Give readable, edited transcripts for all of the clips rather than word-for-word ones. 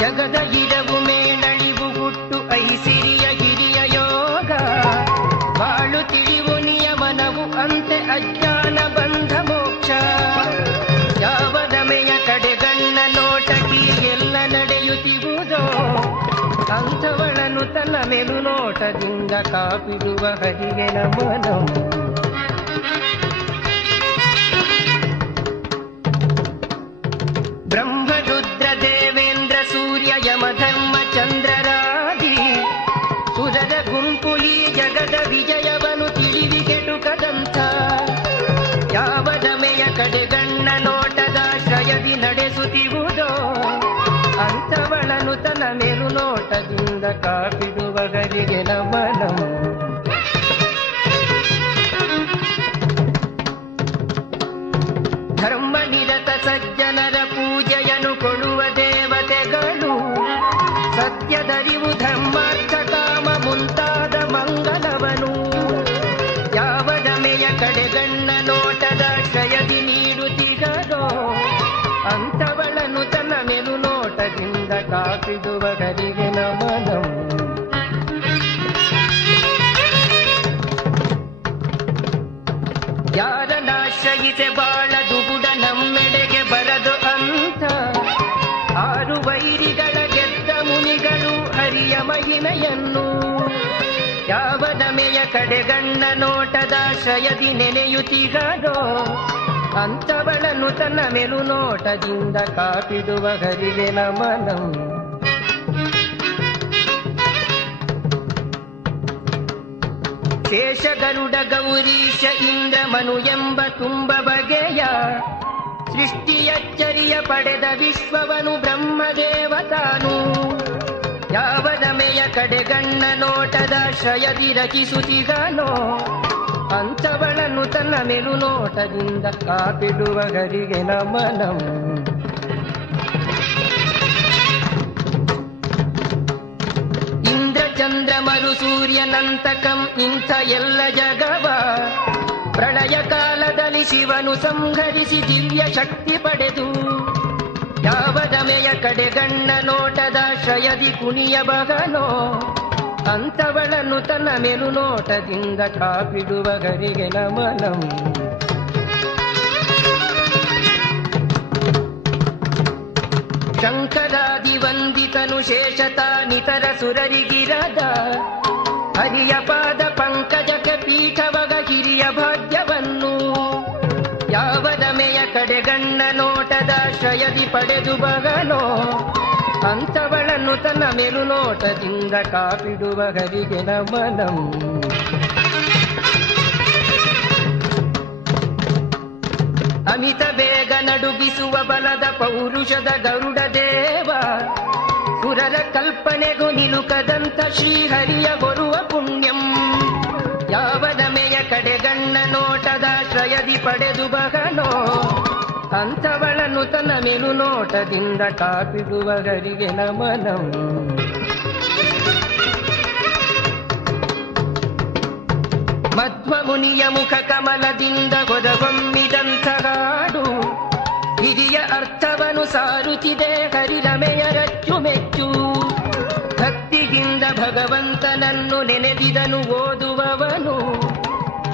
ಜಗದ ಇರವು ಮೇಳಳಿವು ಹುಟ್ಟು ಐಸಿರಿಯ ಹಿರಿಯ ಯೋಗ ಬಾಳು ತಿಳಿವು ನಿಯಮನವು ಅಂತೆ ಅಜ್ಞಾನ ಬಂಧ ಮೋಕ್ಷ ಯಾವ ನಮೆಯ ಕಡೆಗಣ್ಣ ನೋಟಕಿ ಎಲ್ಲ ನಡೆಯುತ್ತಿರುವುದೋ ಅಂಥವಳನ್ನು ತನ್ನ ಮೇಲು ನೋಟದಿಂದ ಕಾಪಿಡುವ ಹರಿಗೆ ನಮನಂ ಬ್ರಹ್ಮ ರುದ್ರ ದೇವೇಂದ್ರ ಸೂರ್ಯ ಯಮ ಧರ್ಮ ಚಂದ್ರರಾದಿ ಸುರರ ಗುಂಪು ಈ ಜಗದ ವಿಜಯವನು ತಿಳಿವಿಗೆಟುಕದಂಥ ಯಾವ ನಮೆಯ ಕಡೆಗಣ್ಣ ನೋಟದಾಶ್ರಯದಿ ನಡೆಸುತ್ತಿರುವುದೋ ಅಂಥವಳನು ತನ್ನ ಮೇಲು ನೋಟದಿಂದ ಕಾಪಿಡುವ ಗರಿಗೆ ನಮನಂ ಧರ್ಮ ನಿರತ ಸಜ್ಜನರ ಪೂಜೆಯನ್ನು ಕೊಡುವ ದೇವತೆಗಳು ಸತ್ಯದರಿವು ಧರ್ಮಾರ್ಥ ಕಾಮ ಮುಂತಾದ ಮಂಗಲವನು ಯಾವ ನಮೆಯ ಕಡೆಗಣ್ಣ ನೋಟದಾಶ್ರಯದಿ ನೀಡುತ್ತಿಗದೋ ಅಂಥವಳನ್ನು ತನ್ನ ಮೇಲು ನೋಟದಿಂದ ಕಾಪಿಡುವ ಗರಿಗೆ ನಮನಂ ಯಾರನ್ನಾಶ್ರಯಿಸೆ ಬಾಳ ದುಗುಡ ನಮ್ಮೆಡೆಗೆ ಬರದು ಅಂತ ಆರು ವೈರಿಗಳ ಗೆದ್ದ ಮುನಿಗಳು ಹರಿಯ ಮಹಿಮೆಯನ್ನು ಯಾವ ನಮೆಯ ಕಡೆಗಣ್ಣ ನೋಟದಾಶ್ರಯದಿ ನೆನೆಯುತ್ತಿಗದೋ ಅಂಥವಳನ್ನು ತನ್ನ ಮೇಲು ನೋಟದಿಂದ ಕಾಪಿಡುವ ಹರಿಗೆ ನಮನಂ ಶೇಷ ಗರುಡ ಗೌರೀಶ ಇಂದ್ರ ಮನು ಎಂಬ ತುಂಬ ಬಗೆಯ ಸೃಷ್ಟಿಯಚ್ಚರಿಯ ಪಡೆದ ವಿಶ್ವವನು ಬ್ರಹ್ಮದೇವತಾನು ಯಾವ ನಮೆಯ ಕಡೆಗಣ್ಣ ನೋಟದಾಶ್ರಯದಿ ರಚಿಸುತ್ತಿಗನೋ ಅಂಥವಳನ್ನು ತನ್ನ ಮೇಲು ನೋಟದಿಂದ ಕಾಪಿಡುವ ಗರಿಗೆ ನಮನಂ ಚಂದ್ರ ಮರು ಸೂರ್ಯನಂತಕಂ ಇಂಥ ಎಲ್ಲ ಜಗವ ಪ್ರಳಯ ಕಾಲದಲ್ಲಿ ಶಿವನು ಸಂಹರಿಸಿ ದಿವ್ಯ ಶಕ್ತಿ ಪಡೆದು ಯಾವ ನಮೆಯ ಕಡೆಗಣ್ಣ ನೋಟದಾಶ್ರಯದಿ ಕುಣಿಯಬಗನೋ ಅಂಥವಳನ್ನು ತನ್ನ ಮೇಲು ನೋಟದಿಂದ ಕಾಪಿಡುವ ಗರಿಗೆ ನಮನಂ ಶಂಕರಾದಿ ವಂದಿತನು ಶೇಷತಾನಿತರ ಸುರರಿಗಿರದ ಹರಿಯ ಪಾದ ಪಂಕಜಕ್ಕೆ ಪೀಠವಗ ಹಿರಿಯ ಭಾಗ್ಯವನ್ನು ಯಾವ ನಮೆಯ ಕಡೆಗಣ್ಣ ನೋಟದಾಶ್ರಯದಿ ಪಡೆದು ಬಗನೋ ಅಂಥವಳನ್ನು ತನ್ನ ಮೇಲು ನೋಟದಿಂದ ಕಾಪಿಡುವ ಗರಿಗೆ ನಮನಂ ಅಮಿತ ಬೇಗ ನಡುಗಿಸುವ ಬಲದ ಪೌರುಷದ ಗರುಡ ದೇವ ಸುರರ ಕಲ್ಪನೆಗೂ ನಿಲುಕದಂತ ಶ್ರೀಹರಿಯ ಬರುವ ಪುಣ್ಯಂ ಯಾವ ನಮೆಯ ಕಡೆಗಣ್ಣ ನೋಟದಾಶ್ರಯದಿ ಪಡೆದು ಬಗನೋ ಅಂಥವಳನ್ನು ತನ್ನ ಮೇಲು ನೋಟದಿಂದ ಕಾಪಿಡುವ ಗರಿಗೆ ನಮನಂ ಮಧ್ವ ಮುನಿಯ ಮುಖ ಕಮಲದಿಂದ ಹೊರಹೊಮ್ಮಿದಂಥ ಹಾಡು ಹಿರಿಯ ಅರ್ಥವನು ಸಾರುತ್ತಿದೆ ಹರಿರಮೆಯ ರಚ್ಚುಮೆಚ್ಚು ಭಕ್ತಿಯಿಂದ ಭಗವಂತನನ್ನು ನೆನೆದಿದನು ಓದುವವನು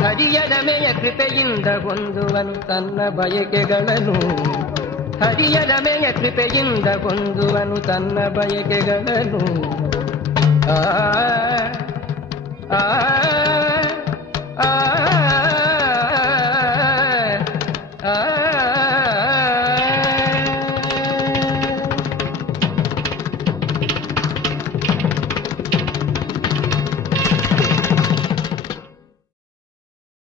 ಹರಿಯ ರಮೆಯ ಕೃಪೆಯಿಂದ ಹೊಂದುವನು ತನ್ನ ಬಯಕೆಗಳನ್ನು ಹರಿಯ ರಮೆಯ ಕೃಪೆಯಿಂದ ಹೊಂದುವನು ತನ್ನ ಬಯಕೆಗಳನ್ನು ಆ ಆ ಆ ಆ